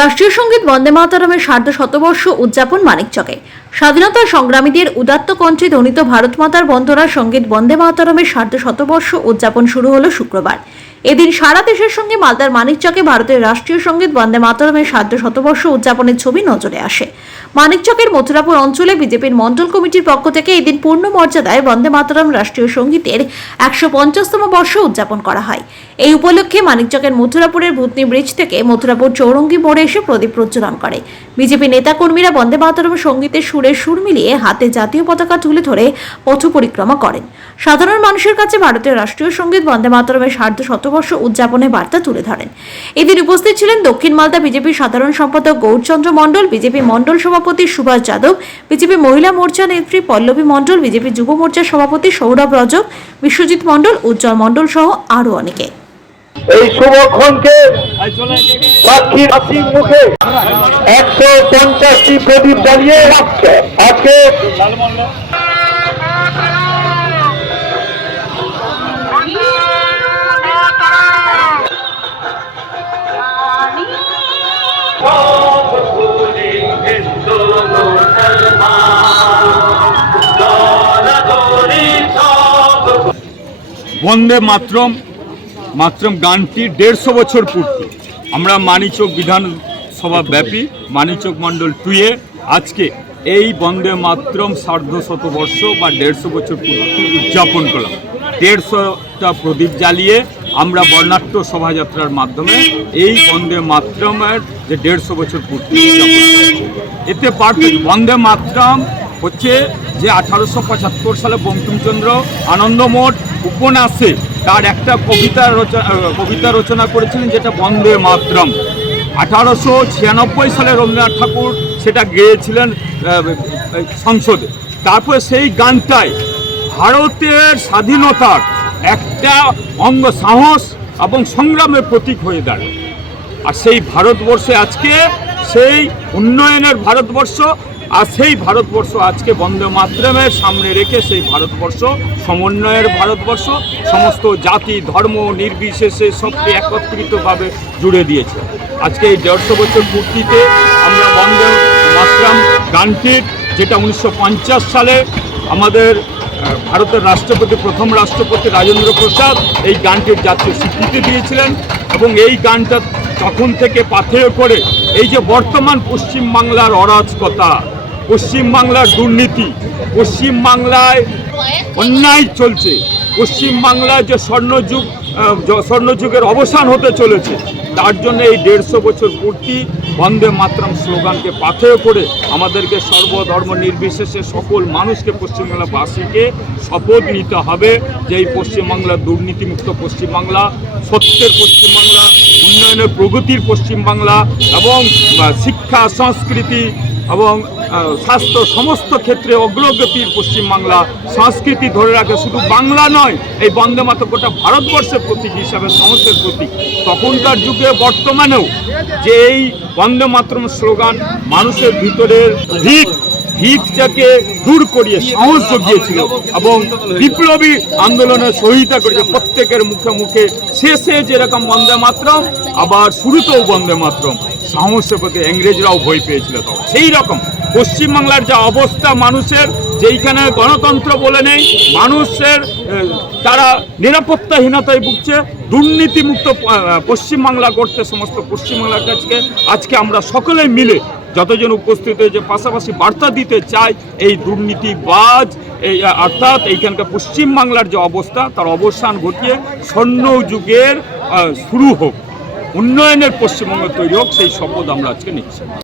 রাষ্ট্রীয় সংগীত বন্দে মাতারমের সার্ধ শতবর্ষ উদযাপন মানিক মানিকচকে। স্বাধীনতা সংগ্রামীদের উদাত্ত কণ্ঠে ধ্বনিত ভারত মাতার বন্দনার সংগীত বন্দে মাতারমের সার্ধ শতবর্ষ উদযাপন শুরু হলো শুক্রবার। এদিন সারা দেশের সঙ্গে মালদার মানিকচকে ভারতের রাষ্ট্রীয় সংগীত বন্দে মাতরমের সার্ধ শতবর্ষ উদযাপনের ছবি নজরে আসে। মানিকচকের মথুরাপুর অঞ্চলে বিজেপির মণ্ডল কমিটির পক্ষ থেকে এদিন পূর্ণ মর্যাদায় বন্দে মাতরম রাষ্ট্রীয় সঙ্গীতের একশো পঞ্চাশতম বর্ষ উদযাপন করা হয়। এই উপলক্ষে মানিকচকের মথুরাপুরের ভূতনি ব্রিজ থেকে মথুরাপুর চৌরঙ্গি মোড়ে এসে প্রদীপ প্রজ্বলন করে। বিজেপি নেতাকর্মীরা বন্দে মাতরম সঙ্গীতের সুরে সুর মিলিয়ে হাতে জাতীয় পতাকা তুলে ধরে পথ পরিক্রমা করেন। সাধারণ মানুষের কাছে ভারতের রাষ্ট্রীয় সংগীত বন্দে মাতরমের সার্ধ শতবর্ষ উদযাপনের বার্তা তুলে ধরেন। এদিন উপস্থিত ছিলেন দক্ষিণ মালদা বিজেপির সাধারণ সম্পাদক গৌরচন্দ্র মণ্ডল, বিজেপি মণ্ডল সভাপতি সুভাষ যাদব, বিজেপি মহিলা মোর্চা নেত্রী পল্লবী মণ্ডল, বিজেপি যুব মোর্চার সভাপতি সৌরভ রজক, বিশ্বজিৎ মণ্ডল, উজ্জ্বল মণ্ডল সহ আরও অনেকে। এই শুভক্ষণকে সাক্ষী হাসির মুখে একশো পঞ্চাশটি প্রদীপ জ্বালিয়ে আজকে বন্দে মাতরম। মাতরম গানটি দেড়শো বছর পূর্তি। আমরা মানিচক বিধানসভা ব্যাপী মানিচক মণ্ডল টুয়ে আজকে এই বন্দে মাতরম সার্ধ শতবর্ষ বা দেড়শো বছর পূর্তি উদযাপন করলাম। দেড়শোটা প্রদীপ জ্বালিয়ে আমরা বর্ণাঢ্য শোভাযাত্রার মাধ্যমে এই বন্দে মাতরমের যে দেড়শো বছর পূর্তি। এতে পার্ট বন্দে মাতরম হচ্ছে যে আঠারোশো পঁচাত্তর সালে বঙ্কিমচন্দ্র আনন্দমঠ উপন্যাসে তার একটা কবিতা রচনা কবিতা রচনা করেছিলেন যেটা বন্দে মাতরম। আঠারোশো ছিয়ানব্বই সালে রবীন্দ্রনাথ ঠাকুর সেটা গেয়েছিলেন সংসদে। তারপরে সেই গানটায় ভারতের স্বাধীনতার একটা অঙ্গ সাহস এবং সংগ্রামের প্রতীক হয়ে দাঁড়ায়। আর সেই ভারতবর্ষে আজকে সেই উন্নয়নের ভারতবর্ষ আর সেই ভারতবর্ষ আজকে বন্দে মাতরমের সামনে রেখে সেই ভারতবর্ষ, সমন্বয়ের ভারতবর্ষ, সমস্ত জাতি, ধর্ম, নির্বিশেষে সবকে একত্রিতভাবে জুড়ে দিয়েছে। আজকে এই দেড়শো বছর পূর্তিতে আমরা বন্দে মাতরম গানটির যেটা উনিশশো পঞ্চাশ সালে আমাদের ভারতের রাষ্ট্রপতি, প্রথম রাষ্ট্রপতি রাজেন্দ্র প্রসাদ এই গানটির জাতীয় স্বীকৃতি দিয়েছিলেন এবং এই গানটা তখন থেকে পাথেয় করে এই যে বর্তমান পশ্চিমবাংলার অরাজকতা পশ্চিমবাংলার দুর্নীতি, পশ্চিমবাংলায় অন্যায় চলছে, পশ্চিমবাংলায় যে স্বর্ণযুগ স্বর্ণযুগের অবসান হতে চলেছে, তার জন্য এই দেড়শো বছর পূর্তি বন্দে মাতরম স্লোগানকে পাথেয় করে আমাদেরকে সর্বধর্ম নির্বিশেষে সকল মানুষকে পশ্চিমবাংলাবাসীকে শপথ নিতে হবে যে এই পশ্চিমবাংলা দুর্নীতিমুক্ত পশ্চিমবাংলা, সত্যের পশ্চিমবাংলা, উন্নয়নের প্রগতির পশ্চিমবাংলা এবং শিক্ষা, সংস্কৃতি এবং স্বাস্থ্য সমস্ত ক্ষেত্রে অগ্রগতির পশ্চিমবাংলা। সংস্কৃতি ধরে রাখে শুধু বাংলা নয়, এই বন্দে মাতরম গোটা ভারতবর্ষের প্রতীক হিসাবে সমস্তের প্রতীক। তখনকার যুগে, বর্তমানেও যে এই বন্দে মাতরম স্লোগান মানুষের ভিতরের ভিত, ভিতটাকে দূর করিয়ে সাহস জগিয়েছিল এবং বিপ্লবী আন্দোলনে সহিতা করেছে প্রত্যেকের মুখে মুখে। শেষে যেরকম বন্দে মাতরম, আবার শুরুতেও বন্দে মাতরম। সাহসের প্রতি ইংরেজরাও ভয় পেয়েছিল তখন। সেই রকম পশ্চিমবাংলার যা অবস্থা মানুষের, যেইখানে গণতন্ত্র বলে নেই, মানুষের তারা নিরাপত্তাহীনতায় ভুগছে, দুর্নীতিমুক্ত পশ্চিমবাংলা করতে সমস্ত পশ্চিমবাংলার কাছে আজকে আমরা সকলে মিলে যতজন উপস্থিত হয়েছে, পাশাপাশি বার্তা দিতে চাই, এই দুর্নীতিবাজ, এই অর্থাৎ এইখানকার পশ্চিমবাংলার যে অবস্থা, তার অবসান ঘটিয়ে স্বর্ণ যুগের শুরু হোক, উন্নয়নের পশ্চিমবঙ্গ তৈরি হোক, সেই শপথ আমরা আজকে নিচ্ছি।